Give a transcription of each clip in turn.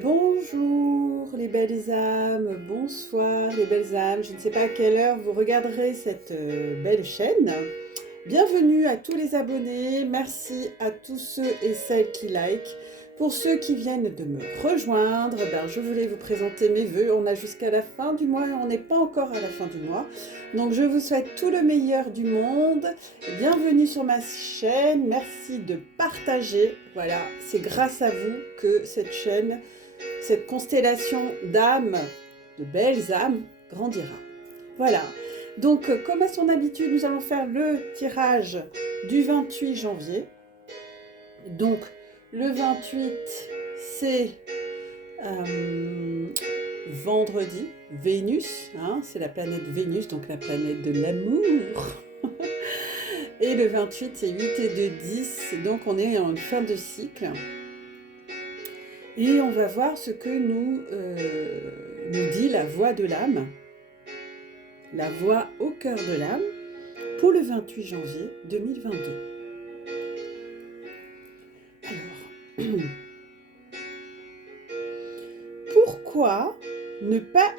Bonjour les belles âmes, bonsoir les belles âmes. Je ne sais pas à quelle heure vous regarderez cette belle chaîne. Bienvenue à tous les abonnés, merci à tous ceux et celles qui like. Pour ceux qui viennent de me rejoindre, je voulais vous présenter mes vœux. On a jusqu'à la fin du mois et on n'est pas encore à la fin du mois. Donc je vous souhaite tout le meilleur du monde. Bienvenue sur ma chaîne, merci de partager. Voilà, c'est grâce à vous que cette chaîne, cette constellation d'âmes, de belles âmes, grandira. Voilà. Donc, comme à son habitude, nous allons faire le tirage du 28 janvier. Donc, le 28, c'est vendredi, Vénus, hein, c'est la planète Vénus, donc la planète de l'amour. Et le 28, c'est 8 et 2, 10, donc on est en fin de cycle. Et on va voir ce que nous dit la voix de l'âme, la voix au cœur de l'âme, pour le 28 janvier 2022. Alors, pourquoi ne pas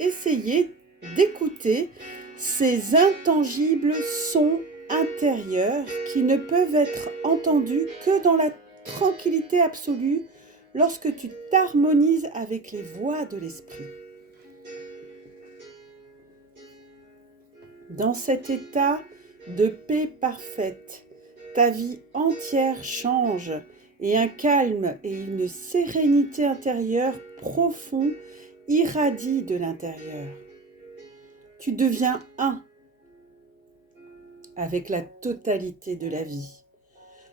essayer d'écouter ces intangibles sons intérieurs qui ne peuvent être entendus que dans la tranquillité absolue lorsque tu t'harmonises avec les voix de l'esprit. Dans cet état de paix parfaite, ta vie entière change et un calme et une sérénité intérieure profond irradient de l'intérieur. Tu deviens un avec la totalité de la vie.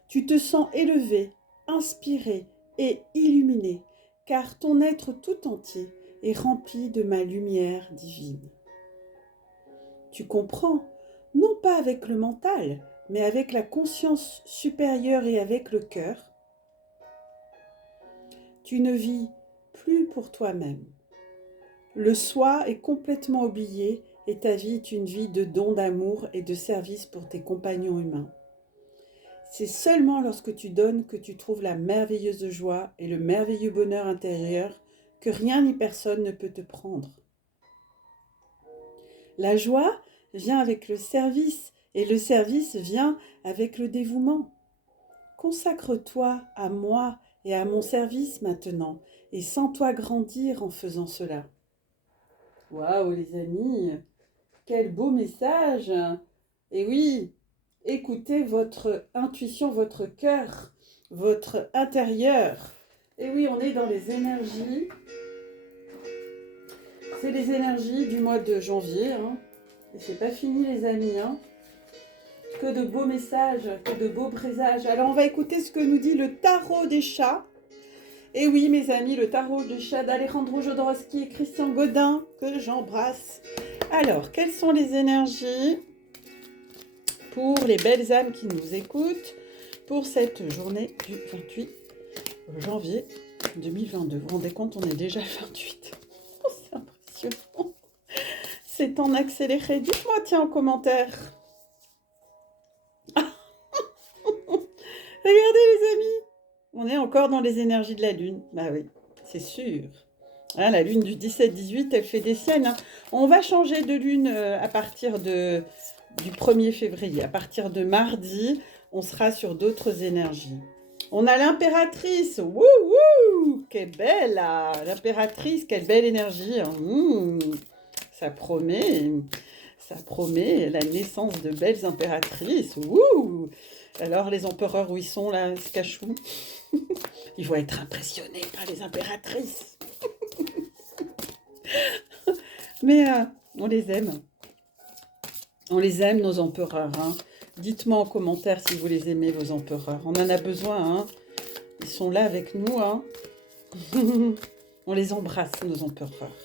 Tu te sens élevé, inspiré et illuminé, car ton être tout entier est rempli de ma lumière divine. Tu comprends, non pas avec le mental, mais avec la conscience supérieure et avec le cœur. Tu ne vis plus pour toi-même. Le soi est complètement oublié et ta vie est une vie de don d'amour et de service pour tes compagnons humains. C'est seulement lorsque tu donnes que tu trouves la merveilleuse joie et le merveilleux bonheur intérieur que rien ni personne ne peut te prendre. La joie vient avec le service et le service vient avec le dévouement. Consacre-toi à moi et à mon service maintenant et sens-toi grandir en faisant cela. Waouh les amis, quel beau message! Et oui, écoutez votre intuition, votre cœur, votre intérieur. Et oui, on est dans les énergies. C'est les énergies du mois de janvier. Hein. Et c'est pas fini les amis. Hein. Que de beaux messages, que de beaux présages. Alors on va écouter ce que nous dit le tarot des chats. Et oui mes amis, le tarot des chats d'Alejandro Jodorowsky et Christian Godin, que j'embrasse. Alors, quelles sont les énergies pour les belles âmes qui nous écoutent pour cette journée du 28 janvier 2022. Vous vous rendez compte, on est déjà 28. Oh, c'est impressionnant. C'est en accéléré. Dites-moi, tiens, en commentaire. Regardez les amis, on est encore dans les énergies de la lune. Bah oui, c'est sûr. Hein, la lune du 17-18, elle fait des siennes. Hein. On va changer de lune à partir du 1er février. À partir de mardi, on sera sur d'autres énergies. On a l'impératrice. Wouhou! Quelle belle là! L'impératrice, quelle belle énergie. Hein. Ça promet la naissance de belles impératrices. Wouh! Alors les empereurs où ils sont là, ils se cachent où? Ils vont être impressionnés par les impératrices. Mais on les aime. On les aime, nos empereurs. Hein. Dites-moi en commentaire si vous les aimez, vos empereurs. On en a besoin. Hein. Ils sont là avec nous. Hein. On les embrasse, nos empereurs.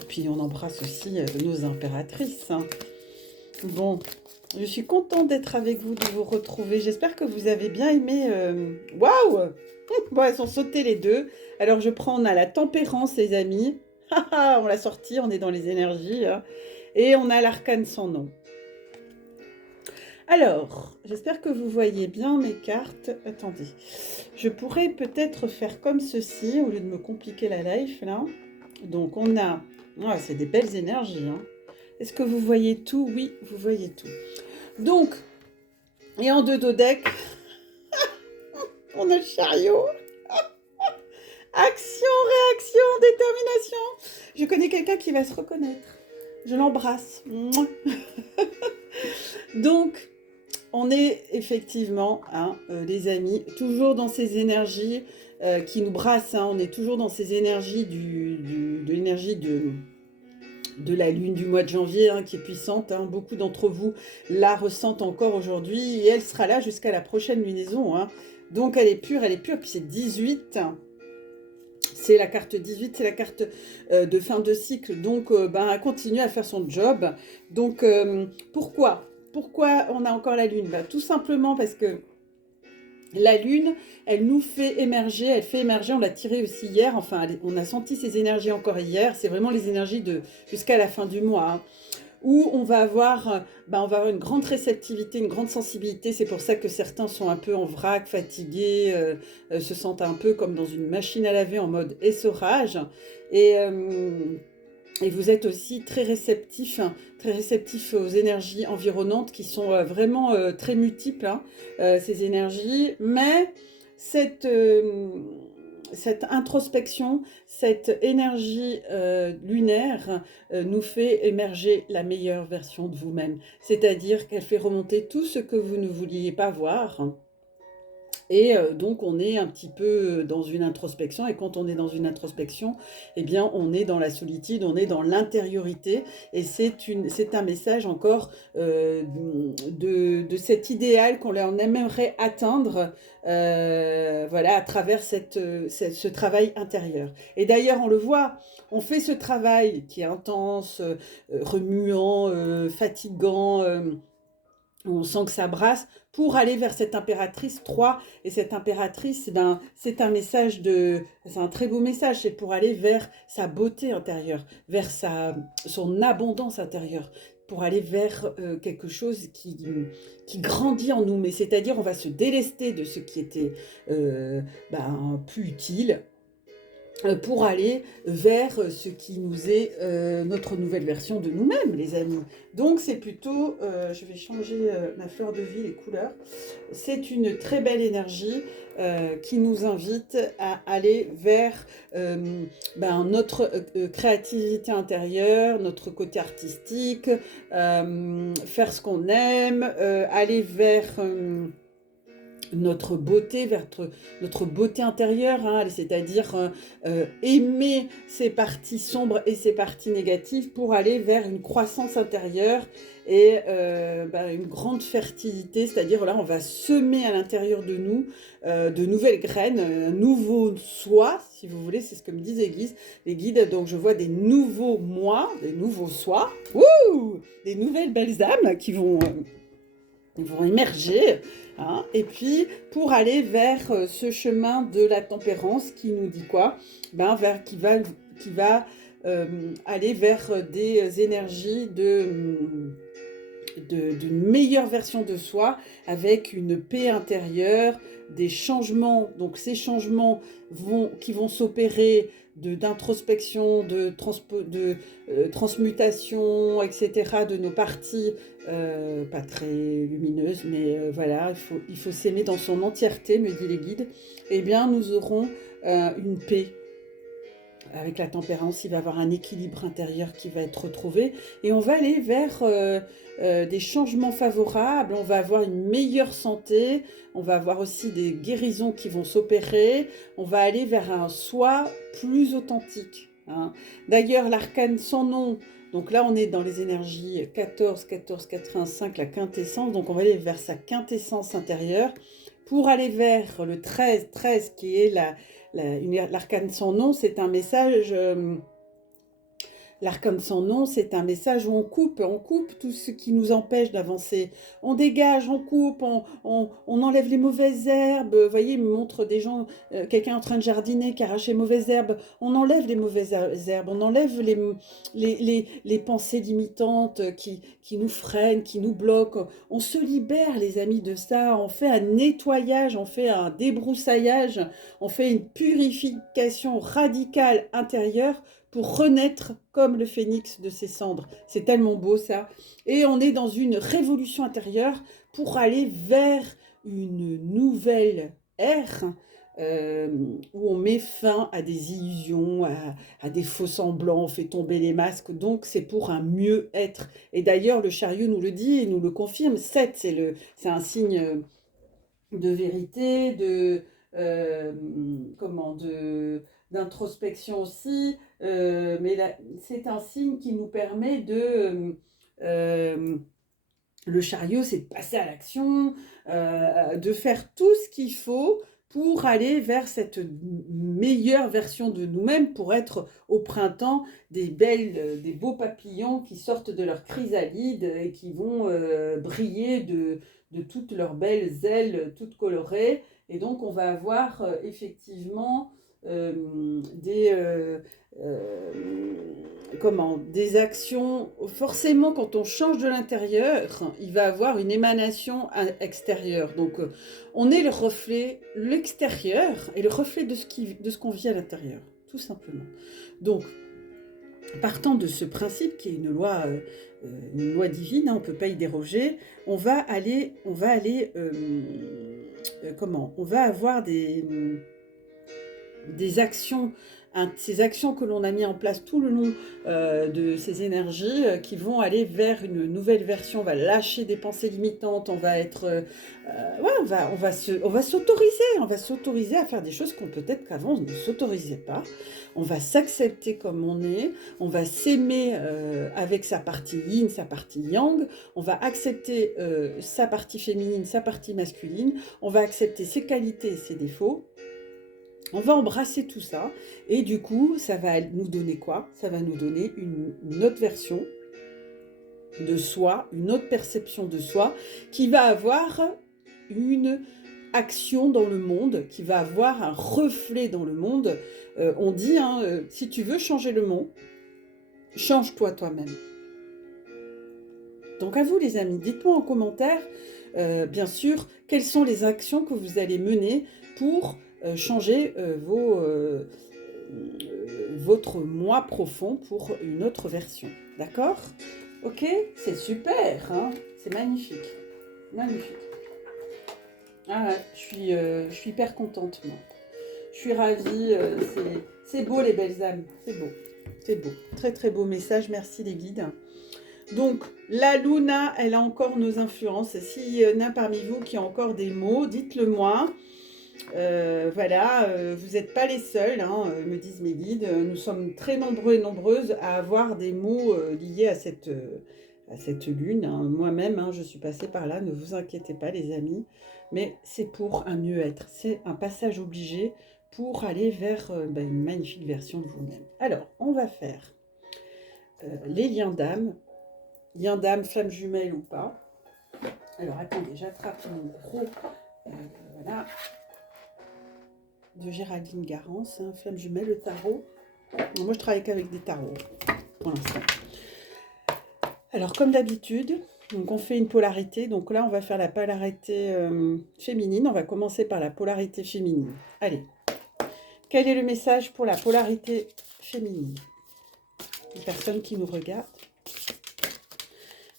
Et puis on embrasse aussi nos impératrices. Hein. Bon, je suis contente d'être avec vous, de vous retrouver. J'espère que vous avez bien aimé. Waouh! Bon, elles sont sautées les deux. Alors je prends, on a la tempérance, les amis. On l'a sorti, on est dans les énergies. Hein. Et on a l'arcane sans nom. Alors, j'espère que vous voyez bien mes cartes. Attendez, je pourrais peut-être faire comme ceci, au lieu de me compliquer la life, là. Donc, on a... Ah, c'est des belles énergies, hein. Est-ce que vous voyez tout? Oui, vous voyez tout. Donc, et en deux dos deck, on a le chariot. Action, réaction, détermination. Je connais quelqu'un qui va se reconnaître. Je l'embrasse. Donc, on est effectivement, hein, les amis, toujours dans ces énergies qui nous brassent. Hein, on est toujours dans ces énergies de l'énergie de la lune du mois de janvier, hein, qui est puissante. Hein. Beaucoup d'entre vous la ressentent encore aujourd'hui et elle sera là jusqu'à la prochaine lunaison. Hein. Donc, elle est pure, puis c'est 18. C'est la carte 18, c'est la carte de fin de cycle, donc elle continue à faire son job. Donc pourquoi on a encore la lune? Tout simplement parce que la lune, elle nous fait émerger, on l'a tirée aussi hier, enfin on a senti ces énergies encore hier, c'est vraiment les énergies de jusqu'à la fin du mois. Hein, où on va avoir une grande réceptivité, une grande sensibilité. C'est pour ça que certains sont un peu en vrac, fatigués, se sentent un peu comme dans une machine à laver en mode essorage. Et vous êtes aussi très réceptifs aux énergies environnantes qui sont vraiment très multiples, hein, ces énergies. Mais cette introspection, cette énergie lunaire nous fait émerger la meilleure version de vous-même. C'est-à-dire qu'elle fait remonter tout ce que vous ne vouliez pas voir. Et donc, on est un petit peu dans une introspection. Et quand on est dans une introspection, eh bien, on est dans la solitude, on est dans l'intériorité. Et c'est un message encore de cet idéal qu'on aimerait atteindre voilà, à travers ce travail intérieur. Et d'ailleurs, on le voit, on fait ce travail qui est intense, remuant, fatigant, on sent que ça brasse, pour aller vers cette impératrice 3. Et cette impératrice, c'est un message c'est un très beau message, c'est pour aller vers sa beauté intérieure, vers son abondance intérieure, pour aller vers quelque chose qui grandit en nous. Mais c'est-à-dire, on va se délester de ce qui était plus utile, pour aller vers ce qui nous est notre nouvelle version de nous-mêmes, les amis. Donc c'est plutôt, je vais changer ma fleur de vie, les couleurs, c'est une très belle énergie qui nous invite à aller vers notre créativité intérieure, notre côté artistique, faire ce qu'on aime, aller vers... notre beauté, vers notre beauté intérieure, hein, c'est-à-dire aimer ses parties sombres et ses parties négatives pour aller vers une croissance intérieure et une grande fertilité, c'est-à-dire là on va semer à l'intérieur de nous de nouvelles graines, un nouveau soi, si vous voulez, c'est ce que me disent les guides, donc je vois des nouveaux moi, des nouveaux soi, des nouvelles belles âmes qui vont émerger, hein, et puis pour aller vers ce chemin de la tempérance qui nous dit quoi, qui va aller vers des énergies d'une meilleure version de soi, avec une paix intérieure, des changements. Donc ces changements qui vont s'opérer d'introspection, de transmutation, etc., de nos parties pas très lumineuses, mais voilà, il faut s'aimer dans son entièreté, me dit les guides. Eh bien, nous aurons une paix. Avec la tempérance, il va y avoir un équilibre intérieur qui va être retrouvé et on va aller vers des changements favorables, on va avoir une meilleure santé, on va avoir aussi des guérisons qui vont s'opérer, on va aller vers un soi plus authentique. Hein. D'ailleurs, l'arcane sans nom, donc là on est dans les énergies 14, 14, 85, la quintessence, donc on va aller vers sa quintessence intérieure pour aller vers le 13, 13 qui est l'arcane sans nom, c'est un message L'arcane sans nom, c'est un message où on coupe tout ce qui nous empêche d'avancer. On dégage, on coupe, on enlève les mauvaises herbes. Vous voyez, il me montre des gens, quelqu'un en train de jardiner qui arrache les mauvaises herbes. On enlève les mauvaises herbes, on enlève les pensées limitantes qui nous freinent, qui nous bloquent. On se libère, les amis, de ça. On fait un nettoyage, on fait un débroussaillage, on fait une purification radicale intérieure pour renaître comme le phénix de ses cendres. C'est tellement beau ça. Et on est dans une révolution intérieure pour aller vers une nouvelle ère où on met fin à des illusions, à des faux semblants, on fait tomber les masques. Donc c'est pour un mieux-être. Et d'ailleurs, le chariot nous le dit et nous le confirme. 7, c'est un signe de vérité, euh, d'introspection aussi, mais c'est un signe qui nous permet le chariot, c'est de passer à l'action, de faire tout ce qu'il faut pour aller vers cette meilleure version de nous-mêmes, pour être au printemps des beaux papillons qui sortent de leur chrysalide et qui vont briller de toutes leurs belles ailes toutes colorées. Et donc on va avoir effectivement des actions. Forcément, quand on change de l'intérieur, il va avoir une émanation extérieure. Donc on est le reflet, l'extérieur est le reflet de ce qu'on vit à l'intérieur, tout simplement. Donc partant de ce principe qui est une loi divine, hein, on ne peut pas y déroger, on va avoir des actions, ces actions que l'on a mis en place tout le long de ces énergies qui vont aller vers une nouvelle version. On va lâcher des pensées limitantes, on va être, on va s'autoriser à faire des choses qu'on peut-être qu'avant on ne s'autorisait pas. On va s'accepter comme on est, on va s'aimer avec sa partie yin, sa partie yang, on va accepter sa partie féminine, sa partie masculine, on va accepter ses qualités et ses défauts. On va embrasser tout ça et du coup, ça va nous donner quoi? Ça va nous donner une autre version de soi, une autre perception de soi qui va avoir une action dans le monde, qui va avoir un reflet dans le monde. On dit, si tu veux changer le monde, change-toi toi-même. Donc à vous les amis, dites-moi en commentaire, bien sûr, quelles sont les actions que vous allez mener pour changer votre moi profond pour une autre version. D'accord? Ok? C'est super, hein? C'est magnifique. Magnifique. Ah ouais, je suis hyper contente, moi. Je suis ravie. C'est beau, les belles âmes. C'est beau. C'est beau. Très, très beau message. Merci, les guides. Donc, la Luna, elle a encore nos influences. S'il y en a parmi vous qui ont encore des mots, dites-le moi. Voilà, vous n'êtes pas les seuls, hein, me disent mes guides. Nous sommes très nombreux et nombreuses à avoir des mots liés à cette lune. Hein. Moi-même, hein, je suis passée par là, ne vous inquiétez pas les amis. Mais c'est pour un mieux-être, c'est un passage obligé pour aller vers une magnifique version de vous-même. Alors, on va faire les liens d'âme, flamme jumelle ou pas. Alors, attendez, j'attrape mon gros... voilà... de Géraldine Garance, hein, flamme jumelle, le tarot. Moi, je travaille qu'avec des tarots pour l'instant. Alors, comme d'habitude, donc on fait une polarité. Donc là, on va faire la polarité féminine. On va commencer par la polarité féminine. Allez, quel est le message pour la polarité féminine? Les personnes qui nous regardent.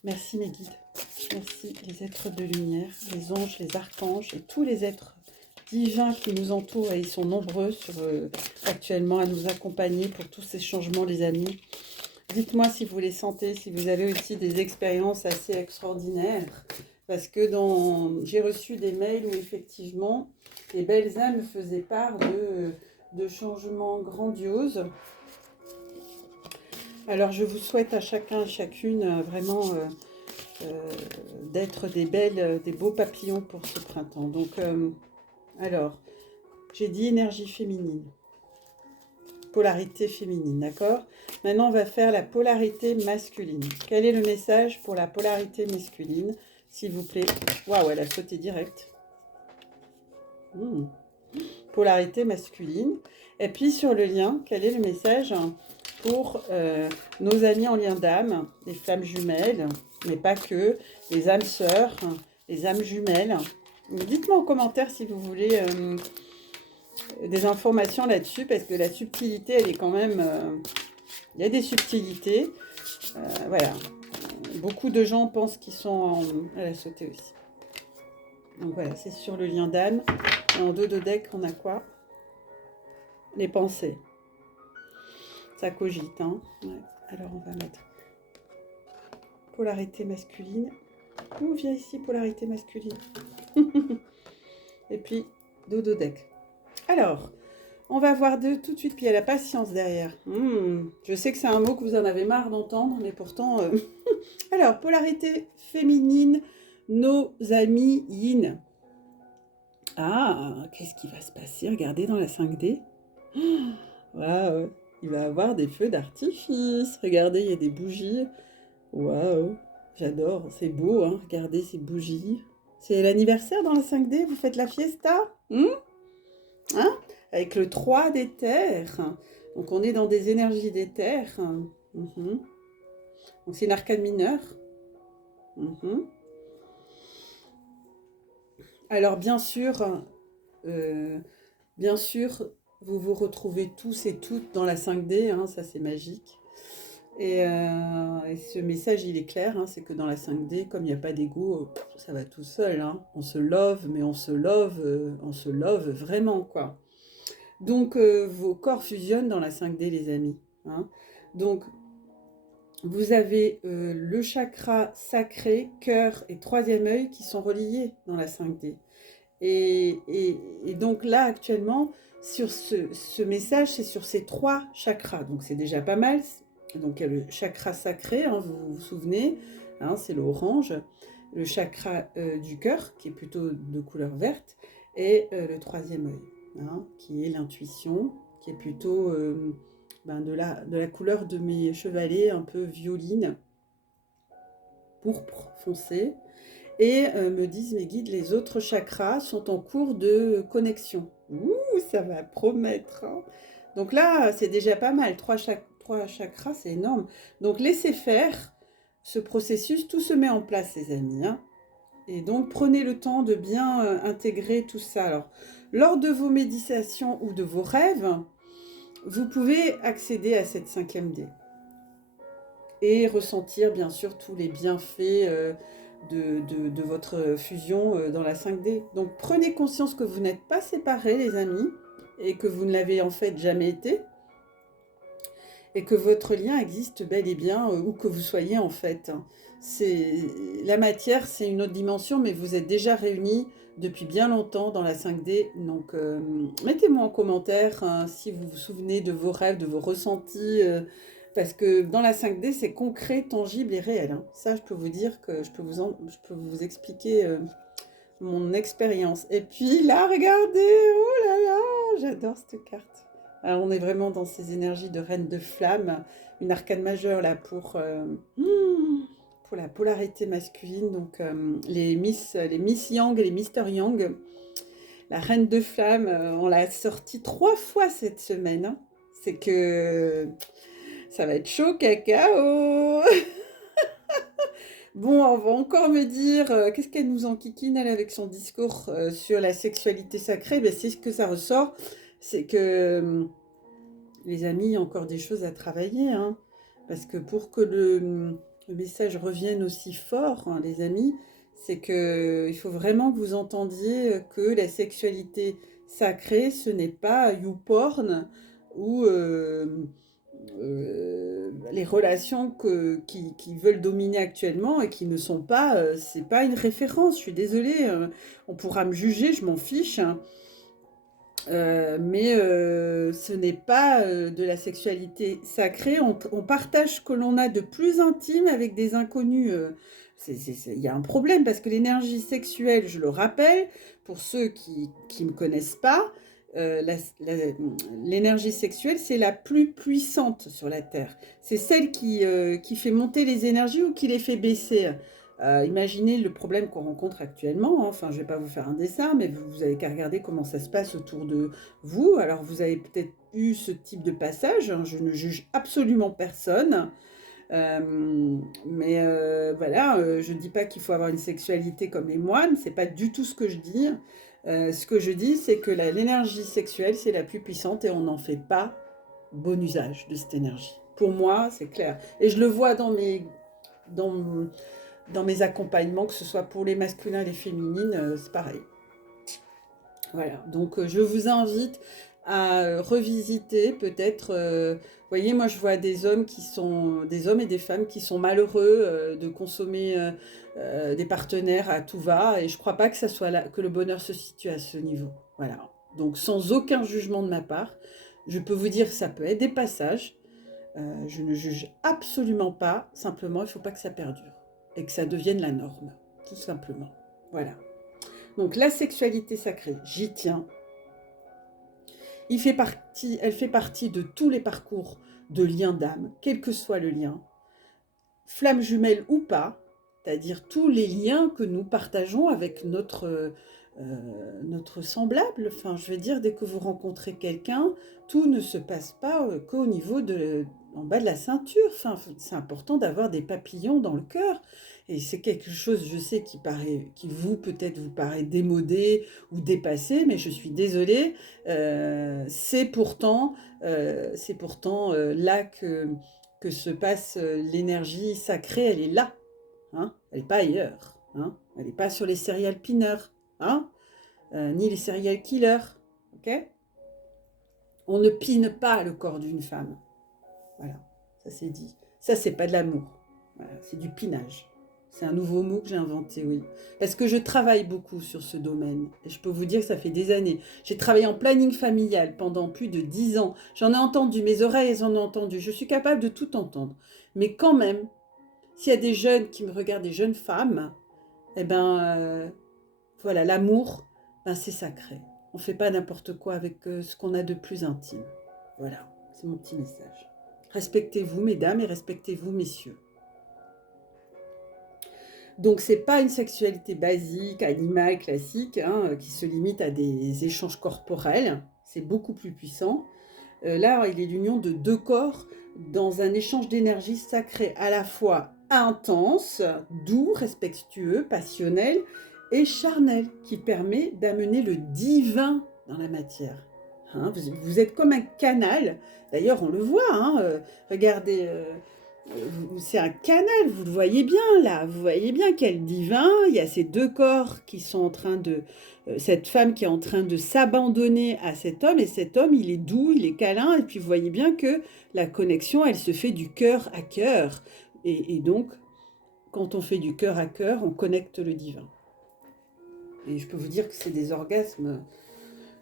Merci mes guides. Merci les êtres de lumière, les anges, les archanges et tous les êtres divins qui nous entourent, et ils sont nombreux actuellement à nous accompagner pour tous ces changements, les amis. Dites-moi si vous les sentez, si vous avez aussi des expériences assez extraordinaires, parce que j'ai reçu des mails où effectivement les belles âmes faisaient part de changements grandioses. Alors je vous souhaite à chacun et chacune vraiment d'être des beaux papillons pour ce printemps. Donc alors, j'ai dit énergie féminine. polarité féminine, d'accord? Maintenant, on va faire la polarité masculine. Quel est le message pour la polarité masculine, s'il vous plaît? Waouh, elle a sauté direct. Polarité masculine. Et puis, sur le lien, quel est le message pour nos amis en lien d'âme, les flammes jumelles, mais pas que, les âmes sœurs, les âmes jumelles? Dites-moi en commentaire si vous voulez des informations là-dessus, parce que la subtilité, elle est quand même... il y a des subtilités. Voilà. Beaucoup de gens pensent qu'ils sont en... Elle a sauté aussi. Donc voilà, c'est sur le lien d'âme. Et en dos de deck, on a quoi? Les pensées. Ça cogite, hein. Ouais. Alors, on va mettre polarité masculine. Ouh, viens ici, polarité masculine. Et puis, dodo deck. Alors, on va voir deux tout de suite. Puis, il y a la patience derrière. Je sais que c'est un mot que vous en avez marre d'entendre, mais pourtant... Alors, polarité féminine, nos amis yin. Ah, qu'est-ce qui va se passer? Regardez dans la 5D. Waouh, il va y avoir des feux d'artifice. Regardez, il y a des bougies. Waouh, j'adore. C'est beau, hein. Regardez ces bougies. C'est l'anniversaire dans la 5D. Vous faites la fiesta, hein? Avec le 3 d'éther. Donc, on est dans des énergies d'éther. Donc, c'est une arcane mineure. Alors, bien sûr, vous vous retrouvez tous et toutes dans la 5D, hein, ça c'est magique. Et ce message, il est clair, hein, c'est que dans la 5D, comme il n'y a pas d'ego, ça va tout seul. Hein. On se love, mais on se love vraiment, quoi. Donc, vos corps fusionnent dans la 5D, les amis. Hein. Donc, vous avez le chakra sacré, cœur et troisième œil qui sont reliés dans la 5D. Et donc là, actuellement, sur ce message, c'est sur ces 3 chakras. Donc c'est déjà pas mal. Donc il y a le chakra sacré, hein, vous vous souvenez, hein, c'est l'orange. Le chakra du cœur, qui est plutôt de couleur verte. Et le troisième œil, hein, qui est l'intuition, qui est plutôt de la couleur de mes chevalets, un peu violine, pourpre foncé. Et me disent mes guides, les autres chakras sont en cours de connexion. Ouh, ça va promettre. Hein. Donc là, c'est déjà pas mal. 3 chakras, c'est énorme. Donc laissez faire ce processus. Tout se met en place, les amis. Hein. Et donc, prenez le temps de bien intégrer tout ça. Alors, lors de vos méditations ou de vos rêves, vous pouvez accéder à cette 5e D. Et ressentir, bien sûr, tous les bienfaits de votre fusion dans la 5D. Donc prenez conscience que vous n'êtes pas séparés, les amis, et que vous ne l'avez en fait jamais été, et que votre lien existe bel et bien où que vous soyez en fait. La matière, c'est une autre dimension, mais vous êtes déjà réunis depuis bien longtemps dans la 5D. Donc mettez-moi en commentaire si vous vous souvenez de vos rêves, de vos ressentis, parce que dans la 5D, c'est concret, tangible et réel. Hein. Ça, je peux vous dire que je peux vous expliquer mon expérience. Et puis là, regardez, oh là là, j'adore cette carte. Alors, on est vraiment dans ces énergies de reine de flamme, une arcane majeure là pour la polarité masculine. Donc, les Miss Yang et les Mister Yang. La reine de flamme, on l'a sortie 3 fois cette semaine. Hein. C'est que... ça va être chaud, cacao. Bon, on va encore me dire, qu'est-ce qu'elle nous enquiquine, elle, avec son discours sur la sexualité sacrée. Ben, c'est ce que ça ressort, c'est que, les amis, il y a encore des choses à travailler. Hein, parce que pour que le message revienne aussi fort, hein, les amis, c'est qu'il faut vraiment que vous entendiez que la sexualité sacrée, ce n'est pas YouPorn ou... les relations qui veulent dominer actuellement et qui ne sont pas, c'est pas une référence, je suis désolée, on pourra me juger, je m'en fiche, hein. Mais ce n'est pas de la sexualité sacrée, on partage ce que l'on a de plus intime avec des inconnus. Il y a un problème parce que l'énergie sexuelle, je le rappelle, pour ceux qui ne me connaissent pas, l'énergie sexuelle, c'est la plus puissante sur la Terre. C'est celle qui fait monter les énergies ou qui les fait baisser. Imaginez le problème qu'on rencontre actuellement, hein. Enfin, je ne vais pas vous faire un dessin, mais vous avez qu'à regarder comment ça se passe autour de vous. Alors, vous avez peut-être eu ce type de passage, hein. Je ne juge absolument personne. Voilà, je ne dis pas qu'il faut avoir une sexualité comme les moines, c'est pas du tout ce que je dis. Ce que je dis, c'est que l'énergie sexuelle, c'est la plus puissante et on n'en fait pas bon usage de cette énergie. Pour moi, c'est clair. Et je le vois dans, dans mes accompagnements, que ce soit pour les masculins et les féminines, c'est pareil. Voilà, donc je vous invite à revisiter peut-être, vous voyez, moi je vois des hommes des hommes et des femmes qui sont malheureux de consommer des partenaires à tout va, et je crois pas que ça soit là, que le bonheur se situe à ce niveau. Voilà, donc sans aucun jugement de ma part, je peux vous dire que ça peut être des passages, je ne juge absolument pas, simplement il faut pas que ça perdure, et que ça devienne la norme, tout simplement. Voilà. Donc la sexualité sacrée, j'y tiens. Elle fait partie de tous les parcours de lien d'âme, quel que soit le lien, flamme jumelle ou pas, c'est-à-dire tous les liens que nous partageons avec notre semblable. Enfin, je veux dire, dès que vous rencontrez quelqu'un, tout ne se passe pas qu'au niveau en bas de la ceinture. Enfin, c'est important d'avoir des papillons dans le cœur. Et c'est quelque chose, je sais, qui peut-être vous paraît démodé ou dépassé, mais je suis désolée. C'est pourtant là que se passe l'énergie sacrée, elle est là. Hein, elle n'est pas ailleurs. Hein, elle n'est pas sur les serial pineurs. Hein, ni les serial killers. Ok, on ne pine pas le corps d'une femme. Voilà, ça c'est dit. Ça, c'est pas de l'amour. Voilà, c'est du pinage. C'est un nouveau mot que j'ai inventé, oui. Parce que je travaille beaucoup sur ce domaine. Et je peux vous dire que ça fait des années. J'ai travaillé en planning familial pendant plus de 10 ans. J'en ai entendu, mes oreilles en ont entendu. Je suis capable de tout entendre. Mais quand même, s'il y a des jeunes qui me regardent, des jeunes femmes, eh ben, voilà, l'amour, ben, c'est sacré. On ne fait pas n'importe quoi avec ce qu'on a de plus intime. Voilà, c'est mon petit message. Respectez-vous, mesdames, et respectez-vous, messieurs. Donc, c'est pas une sexualité basique, animale, classique, hein, qui se limite à des échanges corporels. C'est beaucoup plus puissant. Là, il est l'union de deux corps dans un échange d'énergie sacrée à la fois intense, doux, respectueux, passionnel et charnel, qui permet d'amener le divin dans la matière. Hein, vous êtes comme un canal, d'ailleurs on le voit, hein, regardez, c'est un canal, vous le voyez bien là, vous voyez bien quel divin, il y a ces deux corps qui sont en train de, cette femme qui est en train de s'abandonner à cet homme, et cet homme il est doux, il est câlin, et puis vous voyez bien que la connexion elle se fait du cœur à cœur, et donc quand on fait du cœur à cœur, on connecte le divin. Et je peux vous dire que c'est des orgasmes,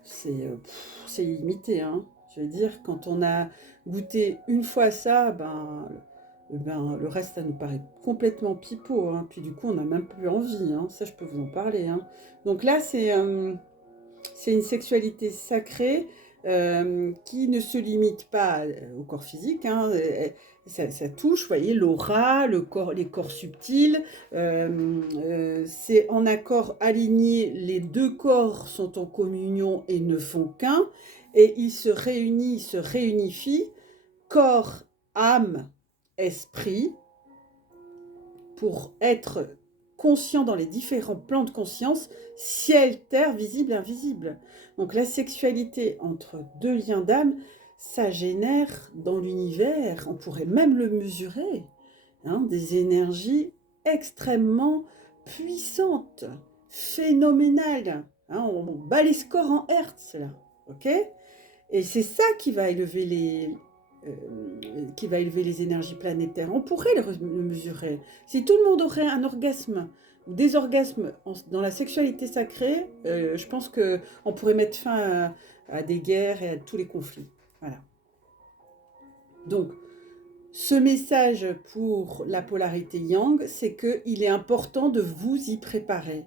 c'est illimité, hein. Je veux dire, quand on a goûté une fois ça, le reste, ça nous paraît complètement pipeau, hein. Puis du coup, on n'a même plus envie, hein. Ça, je peux vous en parler, hein. Donc là, c'est une sexualité sacrée qui ne se limite pas au corps physique, hein. Ça touche, vous voyez, l'aura, les corps subtils. C'est en accord aligné, les deux corps sont en communion et ne font qu'un. Et ils se réunifient, corps, âme, esprit, pour être conscient dans les différents plans de conscience, ciel, terre, visible, invisible. Donc la sexualité entre deux liens d'âme, ça génère dans l'univers, on pourrait même le mesurer, hein, des énergies extrêmement puissantes, phénoménales. Hein, on bat les scores en hertz là, ok? Et c'est ça qui va élever les énergies planétaires. On pourrait le mesurer. Si tout le monde aurait un orgasme ou des orgasmes dans la sexualité sacrée, je pense qu'on pourrait mettre fin à des guerres et à tous les conflits. Voilà. Donc, ce message pour la polarité yang, c'est qu'il est important de vous y préparer.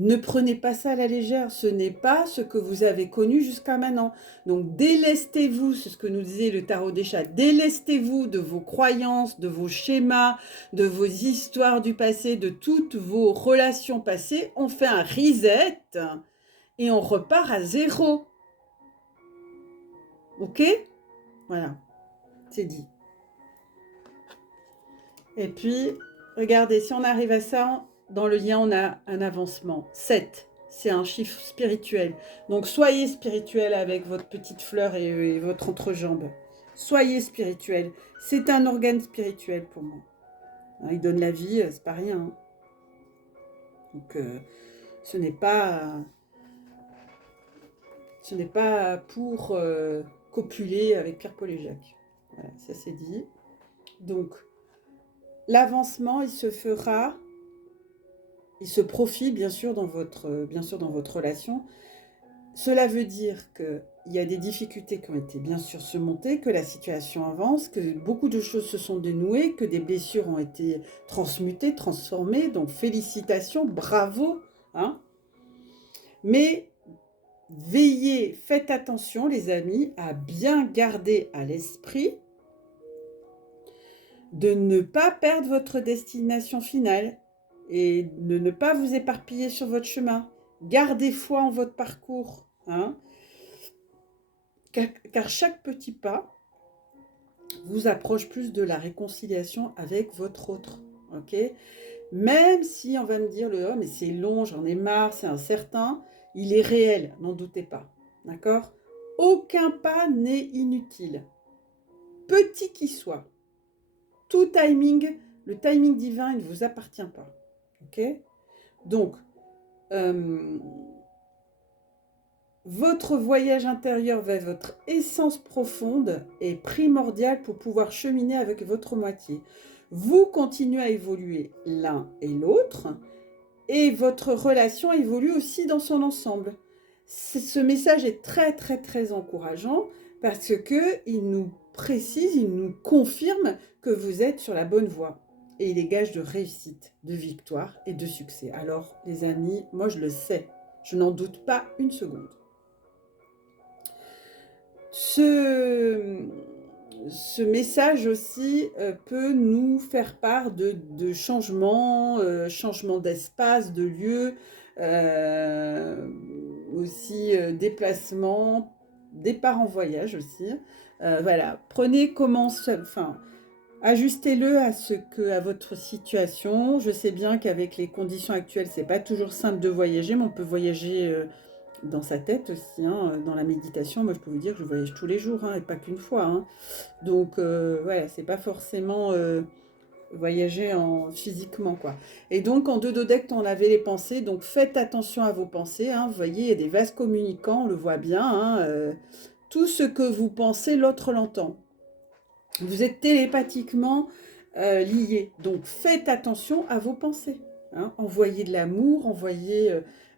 Ne prenez pas ça à la légère, ce n'est pas ce que vous avez connu jusqu'à maintenant. Donc délestez-vous, c'est ce que nous disait le tarot des chats, délestez-vous de vos croyances, de vos schémas, de vos histoires du passé, de toutes vos relations passées. On fait un reset et on repart à zéro. Ok? Voilà, c'est dit. Et puis, regardez, si on arrive à ça, dans le lien, on a un avancement. 7, c'est un chiffre spirituel. Donc, soyez spirituel avec votre petite fleur et votre entrejambe. Soyez spirituel. C'est un organe spirituel pour moi. Hein, il donne la vie, c'est pas rien. Hein. Donc, ce n'est pas pour copuler avec Pierre-Paul et Jacques. Voilà, ça c'est dit. Donc, l'avancement, il se fera, il se profile bien sûr dans votre relation. Cela veut dire qu'il y a des difficultés qui ont été bien sûr surmontées, que la situation avance, que beaucoup de choses se sont dénouées, que des blessures ont été transmutées, transformées. Donc félicitations, bravo. Hein. Mais veillez, faites attention les amis, à bien garder à l'esprit de ne pas perdre votre destination finale et de ne pas vous éparpiller sur votre chemin. Gardez foi en votre parcours, hein, car chaque petit pas vous approche plus de la réconciliation avec votre autre, ok? Même si on va me dire, oh, mais c'est long, j'en ai marre, c'est incertain, il est réel, n'en doutez pas, d'accord? Aucun pas n'est inutile, petit qu'il soit. Tout timing, le timing divin, il ne vous appartient pas. Ok? Donc, votre voyage intérieur vers votre essence profonde est primordial pour pouvoir cheminer avec votre moitié. Vous continuez à évoluer l'un et l'autre, et votre relation évolue aussi dans son ensemble. Ce message est très, très, très encourageant parce qu'il nous précise, il nous confirme que vous êtes sur la bonne voie. Et il est gage de réussite, de victoire et de succès. Alors, les amis, moi je le sais, je n'en doute pas une seconde. Ce message aussi peut nous faire part de changements, changements d'espace, de lieu, aussi déplacement, départ en voyage aussi. Voilà, prenez ajustez-le à votre situation. Je sais bien qu'avec les conditions actuelles, c'est pas toujours simple de voyager, mais on peut voyager dans sa tête aussi, hein, dans la méditation. Moi, je peux vous dire que je voyage tous les jours, hein, et pas qu'une fois. Hein. Donc, voilà, c'est pas forcément voyager physiquement, quoi. Et donc, en deux dodecs, on avait les pensées. Donc, faites attention à vos pensées. Hein. Vous voyez, il y a des vases communicants, on le voit bien. Hein, tout ce que vous pensez, l'autre l'entend. Vous êtes télépathiquement liés. Donc, faites attention à vos pensées. Hein. Envoyez de l'amour, envoyez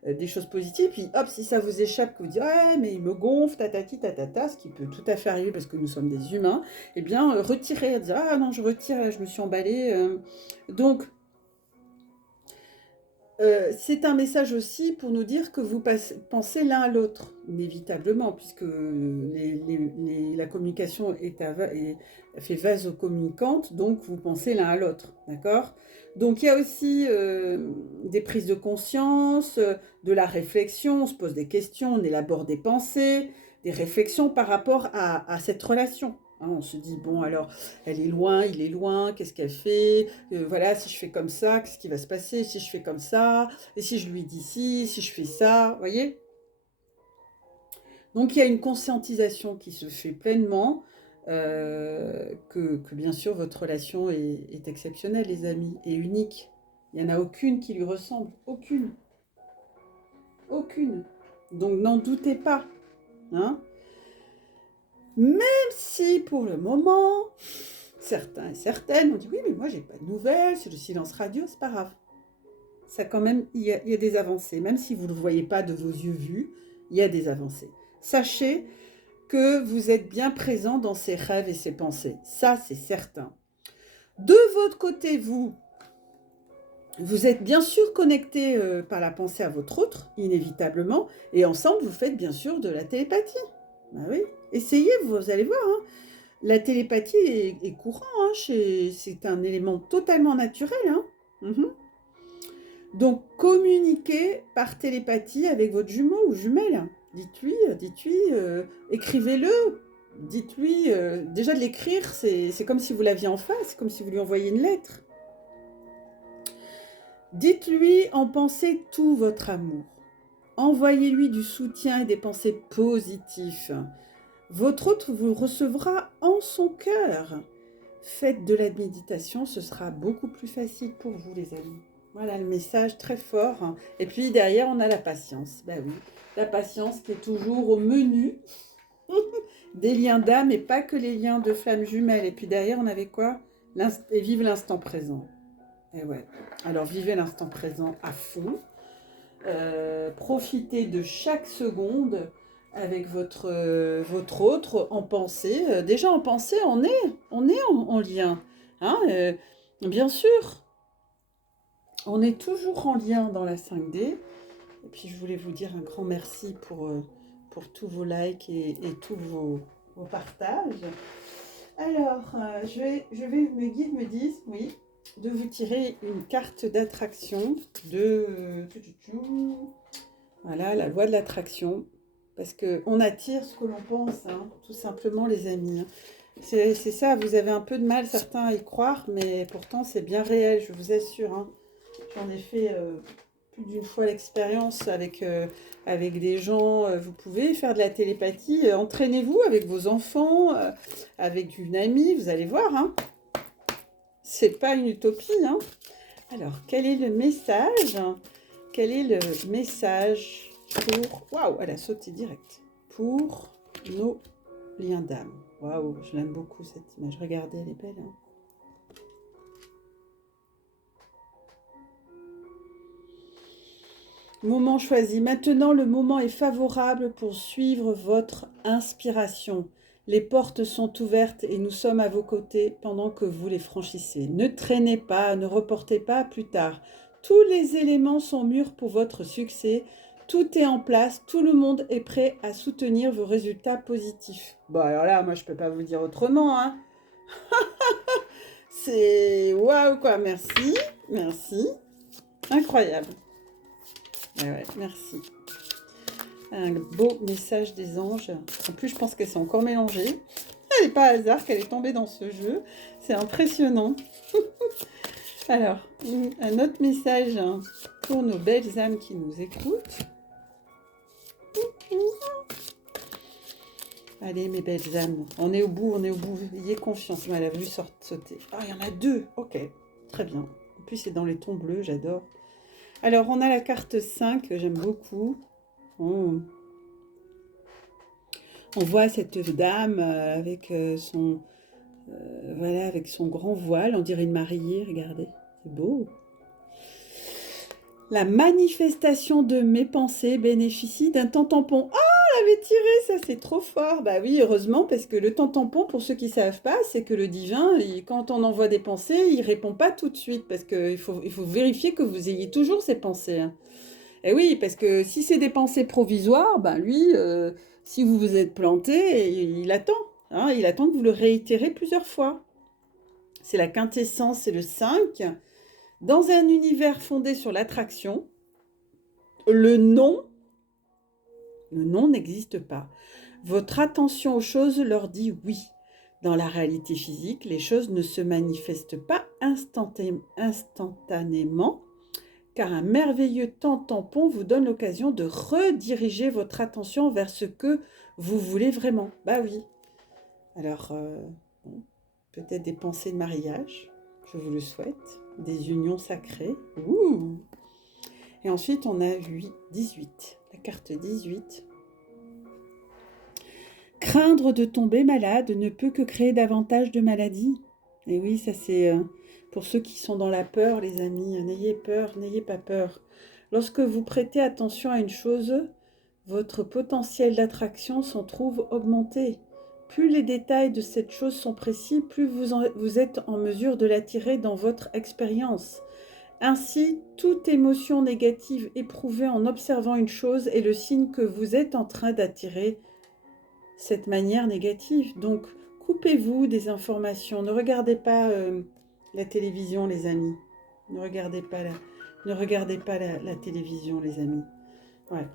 des choses positives. Puis, hop, si ça vous échappe, que vous dites « Ouais, mais il me gonfle, tatati, tatata », ce qui peut tout à fait arriver parce que nous sommes des humains, eh bien, retirez. Dire « Ah non, je retire, là, je me suis emballée. » Donc, c'est un message aussi pour nous dire que vous pensez l'un à l'autre, inévitablement, puisque la communication fait vasocommunicante, donc vous pensez l'un à l'autre, d'accord? Donc il y a aussi des prises de conscience, de la réflexion, on se pose des questions, on élabore des pensées, des réflexions par rapport à cette relation. Hein, on se dit, bon alors, elle est loin, il est loin, qu'est-ce qu'elle fait? Voilà, si je fais comme ça, qu'est-ce qui va se passer? Si je fais comme ça, et si je lui dis ci, si je fais ça, vous voyez? Donc il y a une conscientisation qui se fait pleinement, que bien sûr votre relation est exceptionnelle, les amis, et unique. Il n'y en a aucune qui lui ressemble, aucune. Aucune. Donc n'en doutez pas. Hein? Même si pour le moment, certains et certaines ont dit « Oui, mais moi j'ai pas de nouvelles, c'est le silence radio, c'est pas grave. » Ça quand même, il y a des avancées. Même si vous ne le voyez pas de vos yeux vus, il y a des avancées. Sachez que vous êtes bien présent dans ces rêves et ces pensées. Ça, c'est certain. De votre côté, vous Vous êtes bien sûr connecté par la pensée à votre autre, inévitablement, et ensemble, vous faites bien sûr de la télépathie. Ben oui, essayez, vous allez voir, hein. La télépathie est courant, hein, c'est un élément totalement naturel, hein. Mhm. Donc, communiquez par télépathie avec votre jumeau ou jumelle. Dites-lui, écrivez-le. Dites-lui, déjà de l'écrire, c'est comme si vous l'aviez en face, c'est comme si vous lui envoyiez une lettre. Dites-lui en pensée tout votre amour. Envoyez-lui du soutien et des pensées positives. Votre autre vous recevra en son cœur. Faites de la méditation, ce sera beaucoup plus facile pour vous, les amis. Voilà le message très fort. Et puis derrière, on a la patience. Ben oui, la patience qui est toujours au menu des liens d'âme et pas que les liens de flammes jumelles. Et puis derrière, on avait quoi? Et vive l'instant présent. Et ouais. Alors vivez l'instant présent à fond. Profitez de chaque seconde avec votre autre en pensée. Déjà en pensée, on est en lien. Hein, bien sûr, on est toujours en lien dans la 5D. Et puis je voulais vous dire un grand merci pour tous vos likes et tous vos partages. Alors, mes guides me disent, oui, de vous tirer une carte d'attraction voilà, la loi de l'attraction, parce qu'on attire ce que l'on pense, hein, tout simplement, les amis. C'est ça, vous avez un peu de mal, certains, à y croire, mais pourtant, c'est bien réel, je vous assure. Hein. J'en ai fait plus d'une fois l'expérience avec des gens. Vous pouvez faire de la télépathie, entraînez-vous avec vos enfants, avec une amie, vous allez voir, hein. C'est pas une utopie, hein. Alors, quel est le message? Quel est le message pour... Waouh, elle a sauté direct. Pour nos liens d'âme. Waouh, je l'aime beaucoup cette image. Regardez, elle est belle, hein. Moment choisi. Maintenant, le moment est favorable pour suivre votre inspiration. Les portes sont ouvertes et nous sommes à vos côtés pendant que vous les franchissez. Ne traînez pas, ne reportez pas à plus tard. Tous les éléments sont mûrs pour votre succès. Tout est en place, tout le monde est prêt à soutenir vos résultats positifs. Bon, alors là, moi, je ne peux pas vous dire autrement, hein. C'est waouh, quoi. Merci, merci. Incroyable. Ouais, merci. Un beau message des anges. En plus, je pense qu'elles sont encore mélangées. Elle n'est pas hasard qu'elle est tombée dans ce jeu. C'est impressionnant. Alors, un autre message pour nos belles âmes qui nous écoutent. Allez, mes belles âmes, on est au bout, Ayez confiance. Elle a voulu sauter. Ah, il y en a deux. Ok, très bien. En plus, c'est dans les tons bleus, j'adore. Alors, on a la carte 5, que j'aime beaucoup. Oh. On voit cette dame avec voilà, avec son grand voile, on dirait une mariée, regardez, c'est beau. La manifestation de mes pensées bénéficie d'un temps tampon. Ah, elle avait tiré, ça c'est trop fort. Bah oui, heureusement, parce que le temps tampon, pour ceux qui ne savent pas, c'est que le divin, quand on envoie des pensées, il ne répond pas tout de suite, parce qu'il faut vérifier que vous ayez toujours ces pensées. Hein. Et oui, parce que si c'est des pensées provisoires, ben lui, si vous vous êtes planté, il attend. Hein, il attend que vous le réitérez plusieurs fois. C'est la quintessence, c'est le 5. Dans un univers fondé sur l'attraction, le non n'existe pas. Votre attention aux choses leur dit oui. Dans la réalité physique, les choses ne se manifestent pas instantanément, car un merveilleux temps tampon vous donne l'occasion de rediriger votre attention vers ce que vous voulez vraiment. Bah oui. Alors, bon, peut-être des pensées de mariage, je vous le souhaite, des unions sacrées. Ouh. Et ensuite, on a 18, la carte 18. Craindre de tomber malade ne peut que créer davantage de maladies. Et oui, ça c'est pour ceux qui sont dans la peur, les amis. N'ayez peur, n'ayez pas peur. Lorsque vous prêtez attention à une chose, votre potentiel d'attraction s'en trouve augmenté. Plus les détails de cette chose sont précis, plus vous êtes en mesure de l'attirer dans votre expérience. Ainsi, toute émotion négative éprouvée en observant une chose est le signe que vous êtes en train d'attirer cette manière négative. Donc, coupez-vous des informations. Ne regardez pas la télévision, les amis. Ne regardez pas la télévision, les amis. Ouais.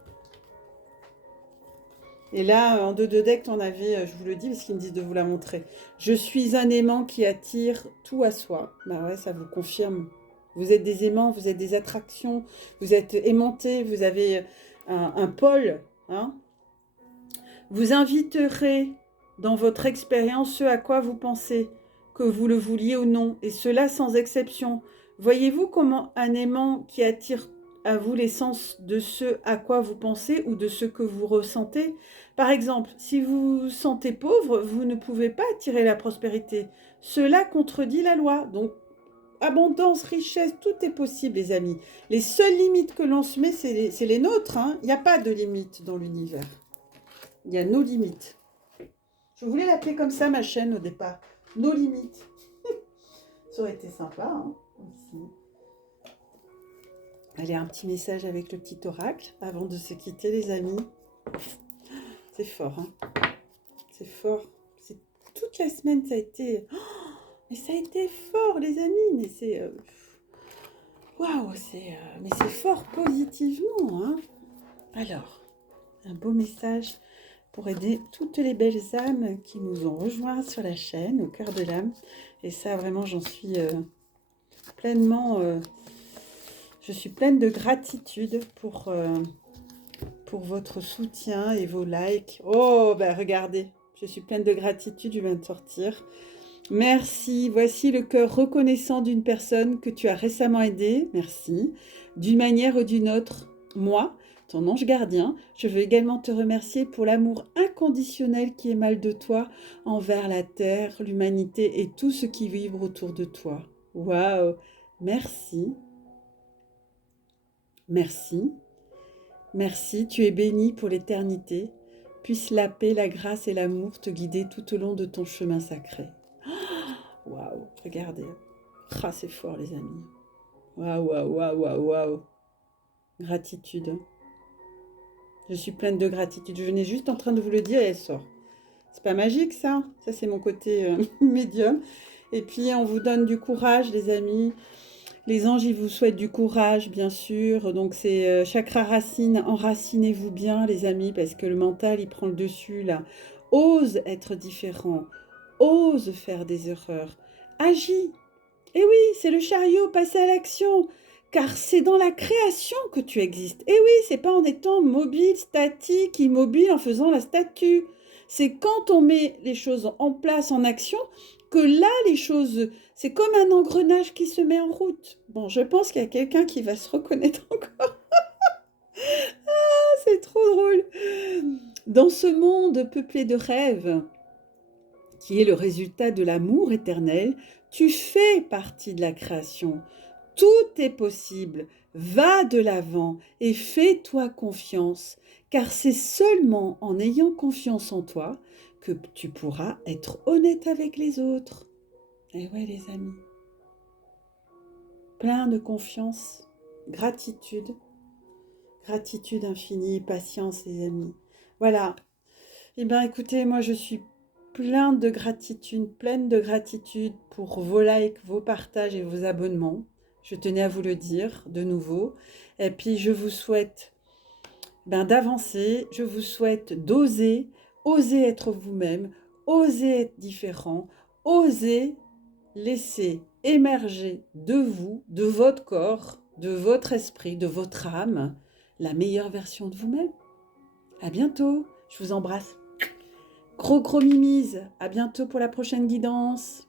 Et là, en 2 deck, on avait, je vous le dis parce qu'ils me disent de vous la montrer. Je suis un aimant qui attire tout à soi. Bah ouais, ça vous confirme. Vous êtes des aimants, vous êtes des attractions, vous êtes aimantés, vous avez un pôle. Hein. Vous inviterez dans votre expérience ce à quoi vous pensez, que vous le vouliez ou non, et cela sans exception. Voyez-vous comment un aimant qui attire à vous l'essence de ce à quoi vous pensez ou de ce que vous ressentez. Par exemple, si vous vous sentez pauvre, vous ne pouvez pas attirer la prospérité. Cela contredit la loi. Donc, abondance, richesse, tout est possible, les amis. Les seules limites que l'on se met, c'est les nôtres. Hein. Il n'y a pas de limites dans l'univers. Il y a nos limites. Je voulais l'appeler comme ça, ma chaîne, au départ. Nos limites. Ça aurait été sympa, hein, aussi. Allez, un petit message avec le petit oracle avant de se quitter, les amis. C'est fort, hein. C'est fort. Toute la semaine, ça a été... Oh, mais ça a été fort, les amis. Mais c'est... Waouh, mais c'est fort positivement, hein. Alors, un beau message pour aider toutes les belles âmes qui nous ont rejoints sur la chaîne, au cœur de l'âme. Et ça, vraiment, j'en suis pleinement... je suis pleine de gratitude pour votre soutien et vos likes. Oh, ben regardez, je suis pleine de gratitude, je viens de sortir. Merci, voici le cœur reconnaissant d'une personne que tu as récemment aidée. Merci. D'une manière ou d'une autre, moi, ton ange gardien, je veux également te remercier pour l'amour inconditionnel qui émane de toi envers la terre, l'humanité et tout ce qui vibre autour de toi. Waouh! Merci. Merci. Merci, tu es béni pour l'éternité. Puisse la paix, la grâce et l'amour te guider tout au long de ton chemin sacré. Waouh, regardez. Ah, c'est fort, les amis. Waouh, waouh, waouh, waouh, waouh. Gratitude. Je suis pleine de gratitude. Je venais juste en train de vous le dire et elle sort. C'est pas magique, ça. Ça, c'est mon côté médium. Et puis, on vous donne du courage, les amis. Les anges, ils vous souhaitent du courage, bien sûr. Donc, c'est chakra racine. Enracinez-vous bien, les amis, parce que le mental, il prend le dessus, là. Ose être différent. Ose faire des erreurs. Agis. Et oui, c'est le chariot, passez à l'action. Car c'est dans la création que tu existes. Et oui, c'est pas en étant mobile, statique, immobile, en faisant la statue. C'est quand on met les choses en place, en action, que là, les choses... C'est comme un engrenage qui se met en route. Bon, je pense qu'il y a quelqu'un qui va se reconnaître encore. Ah, c'est trop drôle. Dans ce monde peuplé de rêves, qui est le résultat de l'amour éternel, tu fais partie de la création. Tout est possible. Va de l'avant et fais-toi confiance, car c'est seulement en ayant confiance en toi que tu pourras être honnête avec les autres. Et ouais, les amis. Plein de confiance, gratitude infinie, patience, les amis. Voilà. Eh bien, écoutez, moi, je suis pleine de gratitude pour vos likes, vos partages et vos abonnements. Je tenais à vous le dire de nouveau. Et puis, je vous souhaite d'avancer. Je vous souhaite d'oser, oser être vous-même, oser être différent, oser laisser émerger de vous, de votre corps, de votre esprit, de votre âme, la meilleure version de vous-même. À bientôt. Je vous embrasse. Gros mimise. À bientôt pour la prochaine guidance.